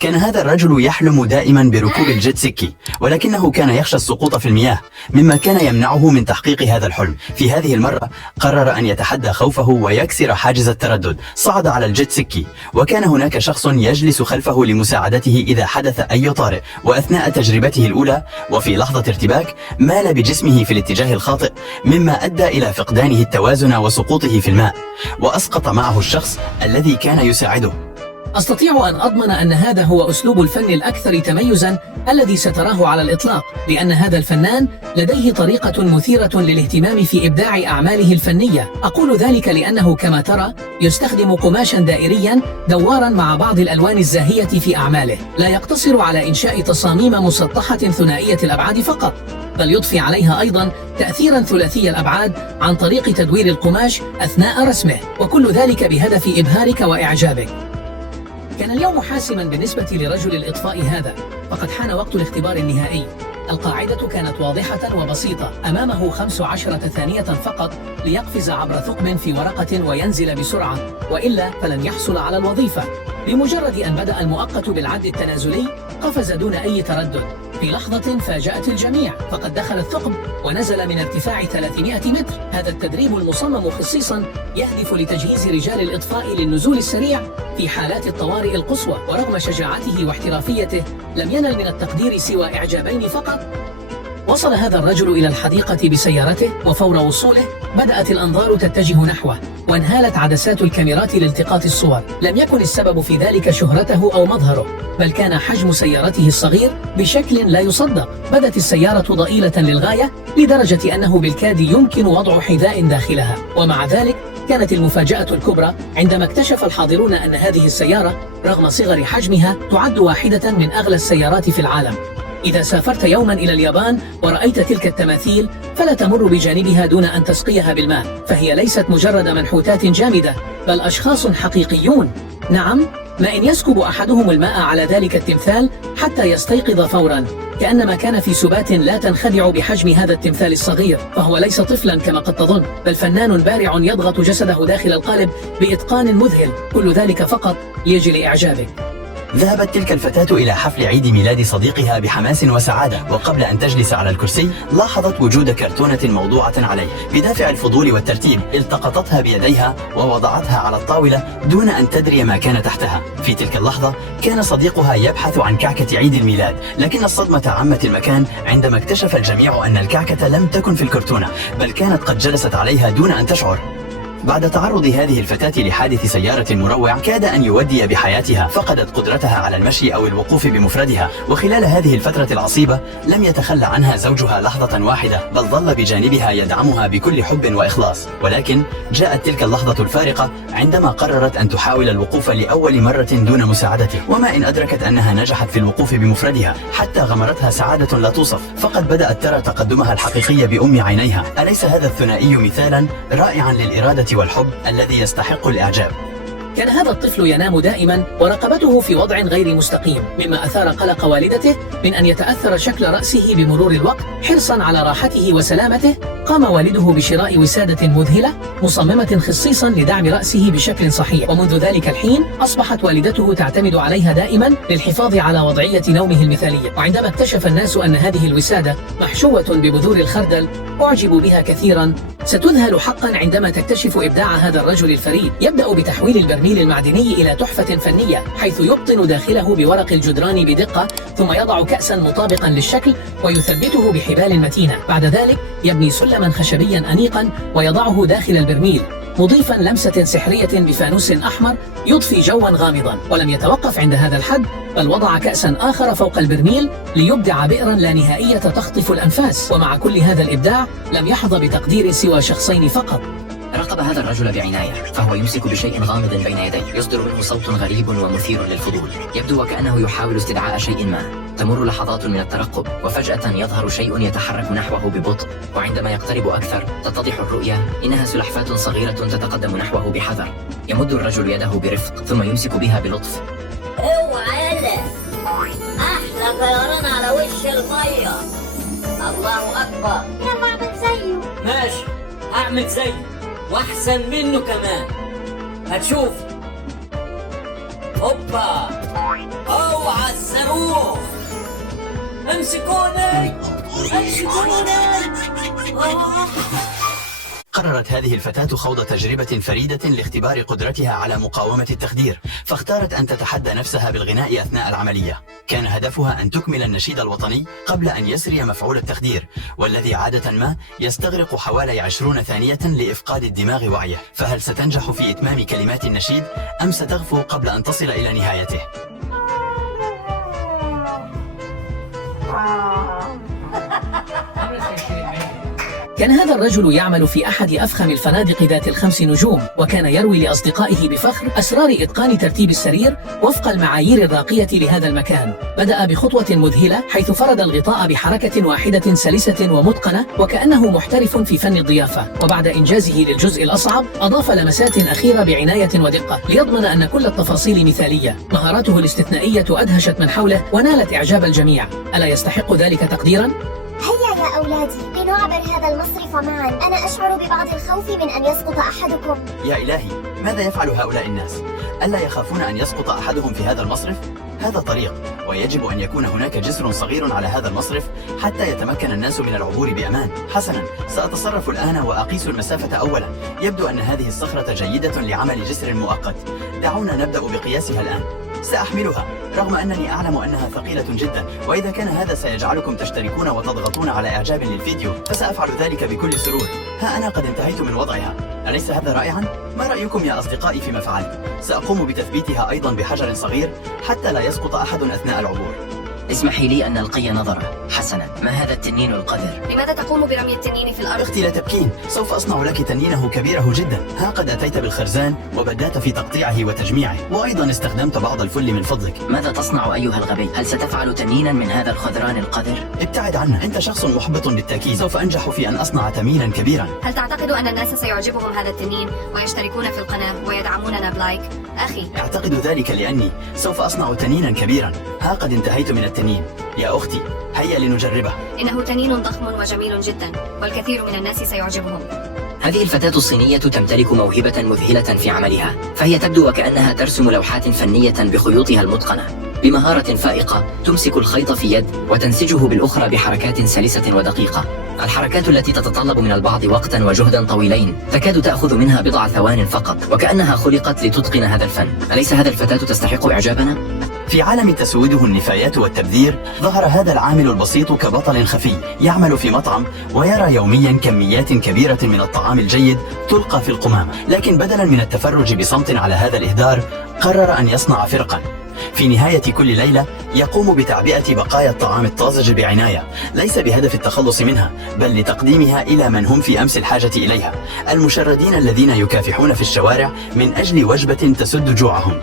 كان هذا الرجل يحلم دائما بركوب الجيت سكي، ولكنه كان يخشى السقوط في المياه، مما كان يمنعه من تحقيق هذا الحلم. في هذه المرة قرر أن يتحدى خوفه ويكسر حاجز التردد. صعد على الجيت سكي، وكان هناك شخص يجلس خلفه لمساعدته إذا حدث أي طارئ. وأثناء تجربته الأولى وفي لحظة ارتباك مال بجسمه في الاتجاه الخاطئ، مما أدى إلى فقدانه التوازن وسقوطه في الماء، وأسقط معه الشخص الذي كان يساعده. أستطيع أن أضمن أن هذا هو أسلوب الفن الأكثر تميزاً الذي ستراه على الإطلاق، لأن هذا الفنان لديه طريقة مثيرة للاهتمام في إبداع أعماله الفنية. أقول ذلك لأنه كما ترى يستخدم قماشاً دائرياً دواراً مع بعض الألوان الزاهية في أعماله. لا يقتصر على إنشاء تصاميم مسطحة ثنائية الأبعاد فقط، بل يضفي عليها أيضاً تأثيراً ثلاثي الأبعاد عن طريق تدوير القماش أثناء رسمه، وكل ذلك بهدف إبهارك وإعجابك. كان اليوم حاسماً بالنسبة لرجل الإطفاء هذا، فقد حان وقت الاختبار النهائي. القاعدة كانت واضحة وبسيطة، أمامه 15 ثانية فقط ليقفز عبر ثقب في ورقة وينزل بسرعة، وإلا فلن يحصل على الوظيفة. بمجرد أن بدأ المؤقت بالعد التنازلي قفز دون أي تردد. في لحظة فاجأت الجميع، فقد دخل الثقب ونزل من ارتفاع 300 متر. هذا التدريب المصمم خصيصا يهدف لتجهيز رجال الإطفاء للنزول السريع في حالات الطوارئ القصوى. ورغم شجاعته واحترافيته لم ينل من التقدير سوى إعجابين فقط. وصل هذا الرجل إلى الحديقة بسيارته، وفور وصوله بدأت الأنظار تتجه نحوه، وانهالت عدسات الكاميرات لالتقاط الصور. لم يكن السبب في ذلك شهرته أو مظهره، بل كان حجم سيارته الصغير بشكل لا يصدق. بدت السيارة ضئيلة للغاية، لدرجة أنه بالكاد يمكن وضع حذاء داخلها. ومع ذلك كانت المفاجأة الكبرى عندما اكتشف الحاضرون أن هذه السيارة رغم صغر حجمها تعد واحدة من أغلى السيارات في العالم. إذا سافرت يوما إلى اليابان ورأيت تلك التماثيل فلا تمر بجانبها دون أن تسقيها بالماء، فهي ليست مجرد منحوتات جامدة، بل أشخاص حقيقيون. نعم، ما إن يسكب أحدهم الماء على ذلك التمثال حتى يستيقظ فورا، كأنما كان في سبات لا تنخدع بحجم هذا التمثال الصغير. فهو ليس طفلا كما قد تظن، بل فنان بارع يضغط جسده داخل القالب بإتقان مذهل، كل ذلك فقط ليجل إعجابك. ذهبت تلك الفتاة إلى حفل عيد ميلاد صديقها بحماس وسعادة، وقبل أن تجلس على الكرسي لاحظت وجود كرتونة موضوعة عليه. بدافع الفضول والترتيب التقطتها بيديها ووضعتها على الطاولة دون أن تدري ما كان تحتها. في تلك اللحظة كان صديقها يبحث عن كعكة عيد الميلاد، لكن الصدمة عمت المكان عندما اكتشف الجميع أن الكعكة لم تكن في الكرتونة، بل كانت قد جلست عليها دون أن تشعر. بعد تعرض هذه الفتاة لحادث سيارة مروع كاد أن يودي بحياتها، فقدت قدرتها على المشي أو الوقوف بمفردها. وخلال هذه الفترة العصيبة لم يتخلى عنها زوجها لحظة واحدة، بل ظل بجانبها يدعمها بكل حب وإخلاص. ولكن جاءت تلك اللحظة الفارقة عندما قررت أن تحاول الوقوف لأول مرة دون مساعدته، وما إن أدركت أنها نجحت في الوقوف بمفردها حتى غمرتها سعادة لا توصف. فقد بدأت ترى تقدمها الحقيقي بأم عينيها. أليس هذا الثنائي مثالا رائعا للإرادة والحب الذي يستحق الإعجاب؟ كان هذا الطفل ينام دائما ورقبته في وضع غير مستقيم، مما أثار قلق والدته من أن يتأثر شكل رأسه بمرور الوقت. حرصا على راحته وسلامته قام والده بشراء وسادة مذهلة مصممة خصيصا لدعم رأسه بشكل صحيح، ومنذ ذلك الحين أصبحت والدته تعتمد عليها دائما للحفاظ على وضعية نومه المثالية. وعندما اكتشف الناس أن هذه الوسادة محشوة ببذور الخردل أعجبوا بها كثيرا. ستذهل حقا عندما تكتشف إبداع هذا الرجل الفريد. يبدأ بتحويل البرميل المعدني إلى تحفة فنية، حيث يبطن داخله بورق الجدران بدقة، ثم يضع كأسا مطابقا للشكل ويثبته بحبال متينة. بعد ذلك يبني سلما خشبيا أنيقا ويضعه داخل البرميل، مضيفا لمسة سحرية بفانوس أحمر يضفي جوا غامضا. ولم يتوقف عند هذا الحد، بل وضع كأسا آخر فوق البرميل ليبدع بئرا لا نهائية تخطف الأنفاس. ومع كل هذا الإبداع لم يحظى بتقدير سوى شخصين فقط. راقب هذا الرجل بعناية، فهو يمسك بشيء غامض بين يديه، يصدر منه صوت غريب ومثير للفضول. يبدو وكأنه يحاول استدعاء شيء ما. تمر لحظات من الترقب، وفجأة يظهر شيء يتحرك نحوه ببطء، وعندما يقترب أكثر تتضح الرؤية. إنها سلحفاة صغيرة تتقدم نحوه بحذر. يمد الرجل يده برفق ثم يمسك بها بلطف. اوعى يلا، أحلى طيران على وش المية. الله أكبر، يلا اعمل زيه. ماشي، أعمل زيه وأحسن منه كمان، هتشوف. هوبا، أوعى. الصاروخ. امسكوني امسكوني. قررت هذه الفتاة خوض تجربة فريدة لاختبار قدرتها على مقاومة التخدير، فاختارت أن تتحدى نفسها بالغناء أثناء العملية. كان هدفها أن تكمل النشيد الوطني قبل أن يسري مفعول التخدير، والذي عادة ما يستغرق حوالي 20 ثانية لإفقاد الدماغ وعيه. فهل ستنجح في إتمام كلمات النشيد أم ستغفو قبل أن تصل إلى نهايته؟ كان هذا الرجل يعمل في أحد أفخم الفنادق ذات ال5 نجوم، وكان يروي لأصدقائه بفخر أسرار إتقان ترتيب السرير وفق المعايير الراقية لهذا المكان. بدأ بخطوة مذهلة حيث فرد الغطاء بحركة واحدة سلسة ومتقنة وكأنه محترف في فن الضيافة، وبعد إنجازه للجزء الأصعب أضاف لمسات أخيرة بعناية ودقة ليضمن أن كل التفاصيل مثالية. مهاراته الاستثنائية أدهشت من حوله ونالت إعجاب الجميع. ألا يستحق ذلك تقديرا؟ هيا يا أولادي لنعبر هذا المصرف معا. أنا أشعر ببعض الخوف من أن يسقط أحدكم. يا إلهي، ماذا يفعل هؤلاء الناس؟ ألا يخافون أن يسقط أحدهم في هذا المصرف؟ هذا طريق، ويجب أن يكون هناك جسر صغير على هذا المصرف حتى يتمكن الناس من العبور بأمان. حسنا، سأتصرف الآن وأقيس المسافة أولا. يبدو أن هذه الصخرة جيدة لعمل جسر مؤقت. دعونا نبدأ بقياسها الآن. سأحملها رغم أنني أعلم أنها ثقيلة جدا، وإذا كان هذا سيجعلكم تشتركون وتضغطون على إعجاب للفيديو فسأفعل ذلك بكل سرور. ها أنا قد انتهيت من وضعها، أليس هذا رائعا؟ ما رأيكم يا أصدقائي فيما فعلت؟ سأقوم بتثبيتها أيضا بحجر صغير حتى لا يسقط أحد أثناء العبور. اسمحي لي أن نلقي نظرة. حسنا، ما هذا التنين القذر؟ لماذا تقوم برمي التنين في الأرض؟ أختي لا تبكين، سوف أصنع لك تنينه كبيره جدا. ها قد أتيت بالخرزان وبدأت في تقطيعه وتجميعه، وأيضا استخدمت بعض الفل من فضلك. ماذا تصنع أيها الغبي؟ هل ستفعل تنينا من هذا الخذران القذر؟ ابتعد عنه، أنت شخص محبط بالتأكيد. سوف أنجح في أن أصنع تنينا كبيرا. هل تعتقد أن الناس سيعجبهم هذا التنين ويشتركون في القناة ويدعموننا بلايك؟ أخي، أعتقد ذلك لأني سوف أصنع تنينا كبيرا. ها قد انتهيت من التنين. يا أختي، هيا لنجربه. إنه تنين ضخم وجميل جدا والكثير من الناس سيعجبهم. هذه الفتاة الصينية تمتلك موهبة مذهلة في عملها، فهي تبدو وكأنها ترسم لوحات فنية بخيوطها المتقنة. بمهارة فائقة تمسك الخيط في يد وتنسجه بالأخرى بحركات سلسة ودقيقة. الحركات التي تتطلب من البعض وقتا وجهدا طويلين تكاد تأخذ منها بضع ثوان فقط، وكأنها خلقت لتتقن هذا الفن. أليس هذا الفتاة تستحق إعجابنا؟ في عالم تسوده النفايات والتبذير، ظهر هذا العامل البسيط كبطل خفي يعمل في مطعم ويرى يوميا كميات كبيرة من الطعام الجيد تلقى في القمامة، لكن بدلا من التفرج بصمت على هذا الإهدار قرر أن يصنع فرقا. في نهاية كل ليلة يقوم بتعبئة بقايا الطعام الطازج بعناية، ليس بهدف التخلص منها بل لتقديمها إلى من هم في أمس الحاجة إليها، المشردين الذين يكافحون في الشوارع من أجل وجبة تسد جوعهم.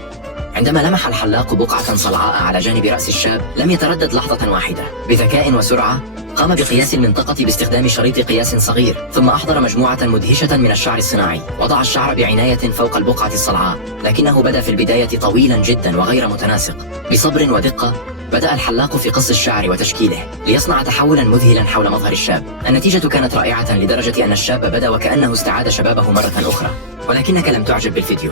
عندما لمح الحلاق بقعة صلعاء على جانب رأس الشاب لم يتردد لحظة واحدة. بذكاء وسرعة قام بقياس المنطقة باستخدام شريط قياس صغير، ثم أحضر مجموعة مدهشة من الشعر الصناعي. وضع الشعر بعناية فوق البقعة الصلعاء، لكنه بدا في البداية طويلا جدا وغير متناسق. بصبر ودقة بدأ الحلاق في قص الشعر وتشكيله ليصنع تحولا مذهلا حول مظهر الشاب. النتيجة كانت رائعة لدرجة أن الشاب بدا وكأنه استعاد شبابه مرة أخرى. ولكنك لم تعجب بالفيديو.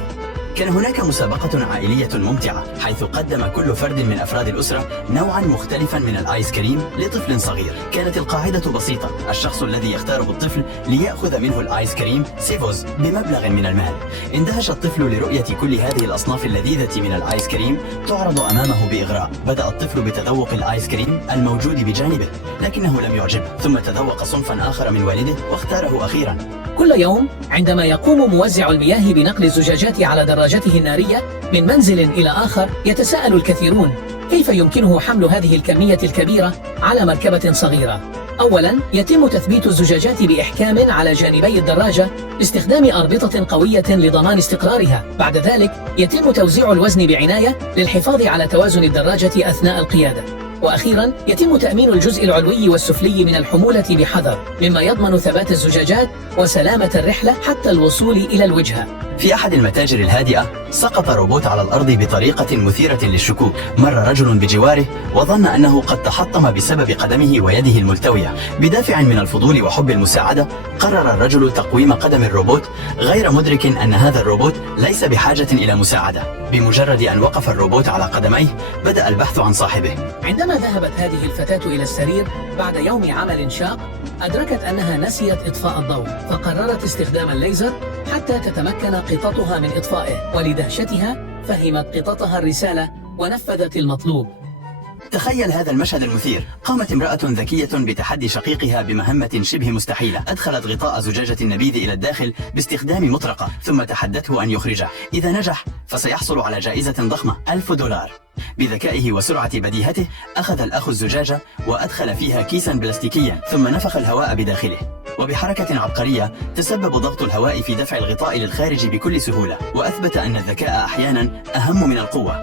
كان هناك مسابقة عائلية ممتعة حيث قدم كل فرد من أفراد الأسرة نوعا مختلفا من الآيس كريم لطفل صغير. كانت القاعدة بسيطة، الشخص الذي يختاره الطفل ليأخذ منه الآيس كريم سيفوز بمبلغ من المال. اندهش الطفل لرؤية كل هذه الأصناف اللذيذة من الآيس كريم تعرض أمامه بإغراء. بدأ الطفل بتذوق الآيس كريم الموجود بجانبه، لكنه لم يعجبه، ثم تذوق صنفا آخر من والده واختاره أخيرا. كل يوم عندما يقوم موزع المياه بنقل الزجاجات على دراجته النارية من منزل إلى آخر، يتساءل الكثيرون كيف يمكنه حمل هذه الكمية الكبيرة على مركبة صغيرة. أولا، يتم تثبيت الزجاجات بإحكام على جانبي الدراجة باستخدام أربطة قوية لضمان استقرارها. بعد ذلك يتم توزيع الوزن بعناية للحفاظ على توازن الدراجة أثناء القيادة. وأخيرا يتم تأمين الجزء العلوي والسفلي من الحمولة بحذر، مما يضمن ثبات الزجاجات وسلامة الرحلة حتى الوصول إلى الوجهة. في أحد المتاجر الهادئة سقط روبوت على الأرض بطريقة مثيرة للشكوك. مر رجل بجواره وظن أنه قد تحطم بسبب قدمه ويده الملتوية. بدافع من الفضول وحب المساعدة قرر الرجل تقويم قدم الروبوت، غير مدرك أن هذا الروبوت ليس بحاجة إلى مساعدة. بمجرد أن وقف الروبوت على قدميه بدأ البحث عن صاحبه. عندما ذهبت هذه الفتاة إلى السرير بعد يوم عمل شاق، أدركت أنها نسيت إطفاء الضوء، فقررت استخدام الليزر حتى تتمكن قطتها من إطفائه، ولدهشتها فهمت قطتها الرسالة ونفذت المطلوب. تخيل هذا المشهد المثير. قامت امرأة ذكية بتحدي شقيقها بمهمة شبه مستحيلة. أدخلت غطاء زجاجة النبيذ إلى الداخل باستخدام مطرقة، ثم تحدته أن يخرجه. إذا نجح فسيحصل على جائزة ضخمة $1000. بذكائه وسرعة بديهته أخذ الأخ الزجاجة وأدخل فيها كيسا بلاستيكيا، ثم نفخ الهواء بداخله. وبحركة عبقرية تسبب ضغط الهواء في دفع الغطاء للخارج بكل سهولة، وأثبت أن الذكاء أحيانا أهم من القوة.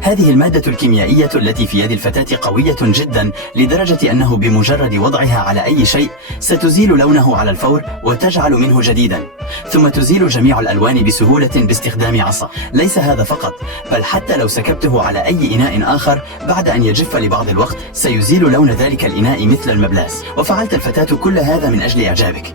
هذه المادة الكيميائية التي في يد الفتاة قوية جدا لدرجة أنه بمجرد وضعها على أي شيء ستزيل لونه على الفور وتجعل منه جديدا، ثم تزيل جميع الألوان بسهولة باستخدام عصا. ليس هذا فقط، بل حتى لو سكبته على أي إناء آخر بعد أن يجف لبعض الوقت سيزيل لون ذلك الإناء مثل المبلاس. وفعلت الفتاة كل هذا من أجل إعجابك.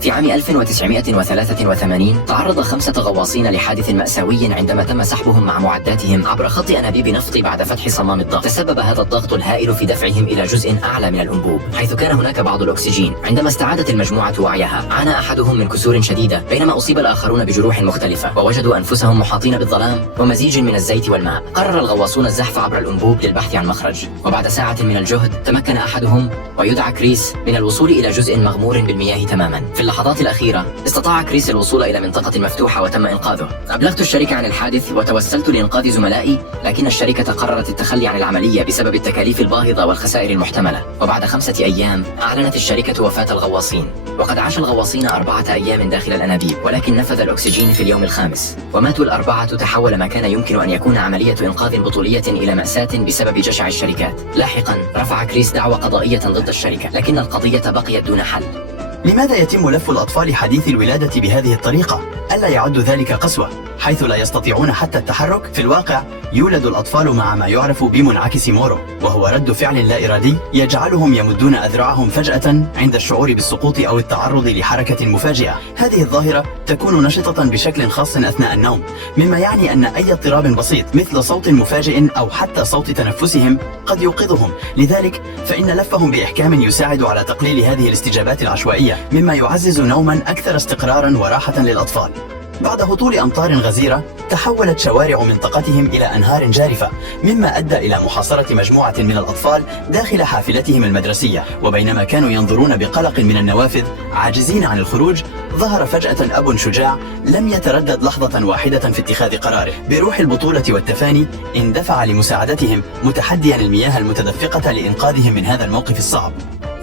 في عام 1983 تعرض 5 غواصين لحادث مأساوي عندما تم سحبهم مع معداتهم عبر خط أنابيب نفط بعد فتح صمام الضغط. تسبب هذا الضغط الهائل في دفعهم إلى جزء أعلى من الأنبوب، حيث كان هناك بعض الأكسجين. عندما استعادت المجموعة وعيها عانى أحدهم من كسور شديدة، بينما أصيب الآخرون بجروح مختلفة، ووجدوا أنفسهم محاطين بالظلام ومزيج من الزيت والماء. قرر الغواصون الزحف عبر الأنبوب للبحث عن مخرج، وبعد ساعة من الجهد تمكن أحدهم ويدعى كريس من الوصول إلى جزء مغمور بالمياه تماما. في اللحظات الأخيرة استطاع كريس الوصول إلى منطقة مفتوحة وتم إنقاذه. أبلغت الشركة عن الحادث وتوسلت لإنقاذ زملائي، لكن الشركة قررت التخلي عن العملية بسبب التكاليف الباهظة والخسائر المحتملة. وبعد 5 أيام أعلنت الشركة وفاة الغواصين. وقد عاش الغواصين 4 أيام داخل الأنابيب، ولكن نفذ الأكسجين في اليوم الخامس وماتوا ال4. تحول ما كان يمكن أن يكون عملية إنقاذ بطولية إلى مأساة بسبب جشع الشركات. لاحقا رفع كريس دعوى قضائية ضد الشركة، لكن القضية بقيت دون حل. لماذا يتم لف الأطفال حديث الولادة بهذه الطريقة؟ ألا يعد ذلك قسوة، حيث لا يستطيعون حتى التحرك؟ في الواقع يولد الأطفال مع ما يعرف بمنعكس مورو، وهو رد فعل لا إرادي يجعلهم يمدون أذرعهم فجأة عند الشعور بالسقوط أو التعرض لحركة مفاجئة. هذه الظاهرة تكون نشطة بشكل خاص أثناء النوم، مما يعني أن أي اضطراب بسيط مثل صوت مفاجئ أو حتى صوت تنفسهم قد يوقظهم. لذلك فإن لفهم بإحكام يساعد على تقليل هذه الاستجابات العشوائية، مما يعزز نوما أكثر استقرارا وراحة للأطفال. بعد هطول أمطار غزيرة تحولت شوارع منطقتهم إلى أنهار جارفة، مما أدى إلى محاصرة مجموعة من الأطفال داخل حافلتهم المدرسية. وبينما كانوا ينظرون بقلق من النوافذ عاجزين عن الخروج، ظهر فجأة أب شجاع لم يتردد لحظة واحدة في اتخاذ قراره. بروح البطولة والتفاني اندفع لمساعدتهم، متحديا المياه المتدفقة لإنقاذهم من هذا الموقف الصعب.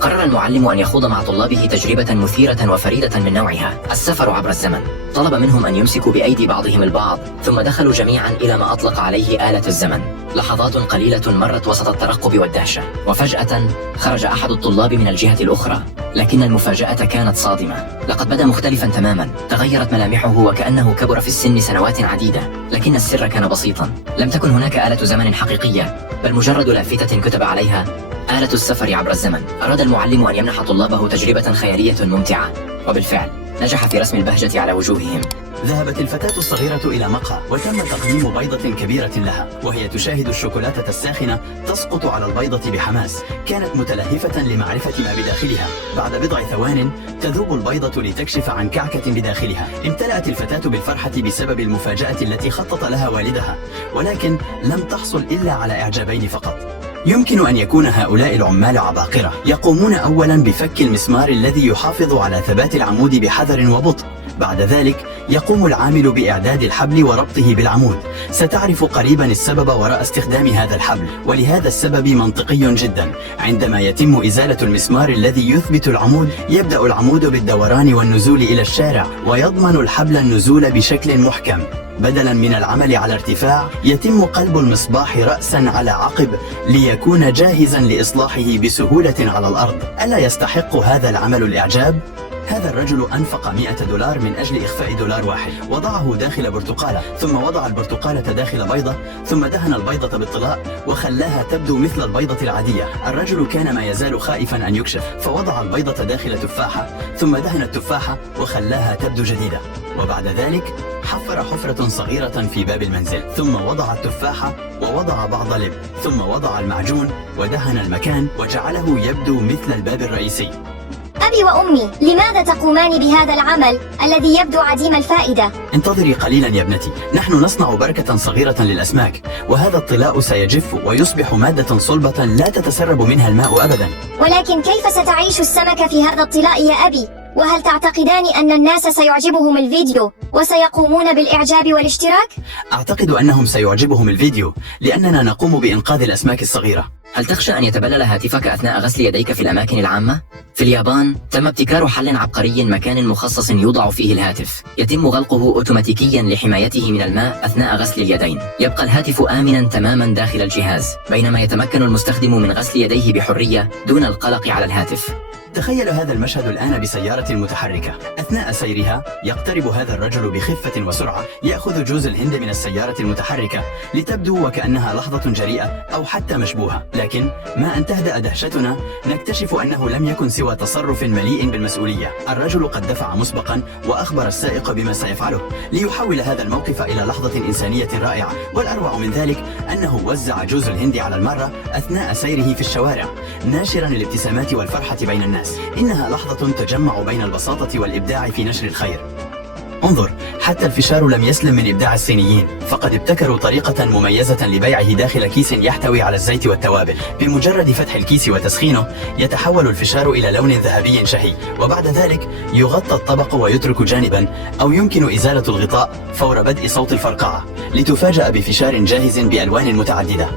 قرر المعلم أن يخوض مع طلابه تجربة مثيرة وفريدة من نوعها، السفر عبر الزمن. طلب منهم أن يمسكوا بأيدي بعضهم البعض، ثم دخلوا جميعا إلى ما أطلق عليه آلة الزمن. لحظات قليلة مرت وسط الترقب والدهشة، وفجأة خرج أحد الطلاب من الجهة الأخرى، لكن المفاجأة كانت صادمة. لقد بدا مختلفا تماما، تغيرت ملامحه وكأنه كبر في السن سنوات عديدة. لكن السر كان بسيطا، لم تكن هناك آلة زمن حقيقية، بل مجرد لافتة كتب عليها آلة السفر عبر الزمن. أراد المعلم أن يمنح طلابه تجربة خيالية ممتعة، وبالفعل نجح في رسم البهجة على وجوههم. ذهبت الفتاة الصغيرة إلى مقهى وتم تقديم بيضة كبيرة لها، وهي تشاهد الشوكولاتة الساخنة تسقط على البيضة بحماس. كانت متلهفة لمعرفة ما بداخلها. بعد بضع ثوان تذوب البيضة لتكشف عن كعكة بداخلها. امتلأت الفتاة بالفرحة بسبب المفاجأة التي خطط لها والدها، ولكن لم تحصل إلا على إعجابين فقط. يمكن أن يكون هؤلاء العمال عباقرة، يقومون أولا بفك المسمار الذي يحافظ على ثبات العمود بحذر وبطء. بعد ذلك يقوم العامل بإعداد الحبل وربطه بالعمود. ستعرف قريبا السبب وراء استخدام هذا الحبل، ولهذا السبب منطقي جدا. عندما يتم إزالة المسمار الذي يثبت العمود، يبدأ العمود بالدوران والنزول إلى الشارع، ويضمن الحبل النزول بشكل محكم. بدلا من العمل على ارتفاع، يتم قلب المصباح رأسا على عقب ليكون جاهزا لإصلاحه بسهولة على الأرض. ألا يستحق هذا العمل الإعجاب؟ هذا الرجل أنفق $100 من أجل إخفاء دولار واحد. وضعه داخل برتقالة، ثم وضع البرتقالة داخل بيضة، ثم دهن البيضة بالطلاء وخلاها تبدو مثل البيضة العادية. الرجل كان ما يزال خائفا أن يكشف، فوضع البيضة داخل تفاحة، ثم دهن التفاحة وخلاها تبدو جديدة. وبعد ذلك حفر حفرة صغيرة في باب المنزل، ثم وضع التفاحة ووضع بعض لب، ثم وضع المعجون ودهن المكان وجعله يبدو مثل الباب الرئيسي. أبي وأمي، لماذا تقومان بهذا العمل الذي يبدو عديم الفائدة؟ انتظري قليلا يا ابنتي، نحن نصنع بركة صغيرة للأسماك، وهذا الطلاء سيجف ويصبح مادة صلبة لا تتسرب منها الماء أبدا. ولكن كيف ستعيش السمكة في هذا الطلاء يا أبي؟ وهل تعتقدان أن الناس سيعجبهم الفيديو وسيقومون بالإعجاب والاشتراك؟ أعتقد أنهم سيعجبهم الفيديو لأننا نقوم بإنقاذ الأسماك الصغيرة. هل تخشى أن يتبلل هاتفك أثناء غسل يديك في الأماكن العامة؟ في اليابان تم ابتكار حل عبقري، مكان مخصص يوضع فيه الهاتف يتم غلقه أوتوماتيكيا لحمايته من الماء أثناء غسل اليدين. يبقى الهاتف آمنا تماما داخل الجهاز، بينما يتمكن المستخدم من غسل يديه بحرية دون القلق على الهاتف. تخيل هذا المشهد الآن بسيارة متحركة. أثناء سيرها يقترب هذا الرجل بخفة وسرعة، يأخذ جوز الهند من السيارة المتحركة لتبدو وكأنها لحظة جريئة أو حتى مشبوهة. لكن ما أن تهدأ دهشتنا نكتشف أنه لم يكن سوى تصرف مليء بالمسؤولية. الرجل قد دفع مسبقا وأخبر السائق بما سيفعله ليحول هذا الموقف إلى لحظة إنسانية رائعة. والأروع من ذلك أنه وزع جوز الهند على المرة أثناء سيره في الشوارع، ناشرا الابتسامات والفرحة بين الناس. إنها لحظة تجمع بين البساطة والإبداع في نشر الخير. انظر، حتى الفشار لم يسلم من إبداع الصينيين، فقد ابتكروا طريقة مميزة لبيعه داخل كيس يحتوي على الزيت والتوابل. بمجرد فتح الكيس وتسخينه يتحول الفشار إلى لون ذهبي شهي، وبعد ذلك يغطى الطبق ويترك جانبا، أو يمكن إزالة الغطاء فور بدء صوت الفرقعة لتفاجأ بفشار جاهز بألوان متعددة.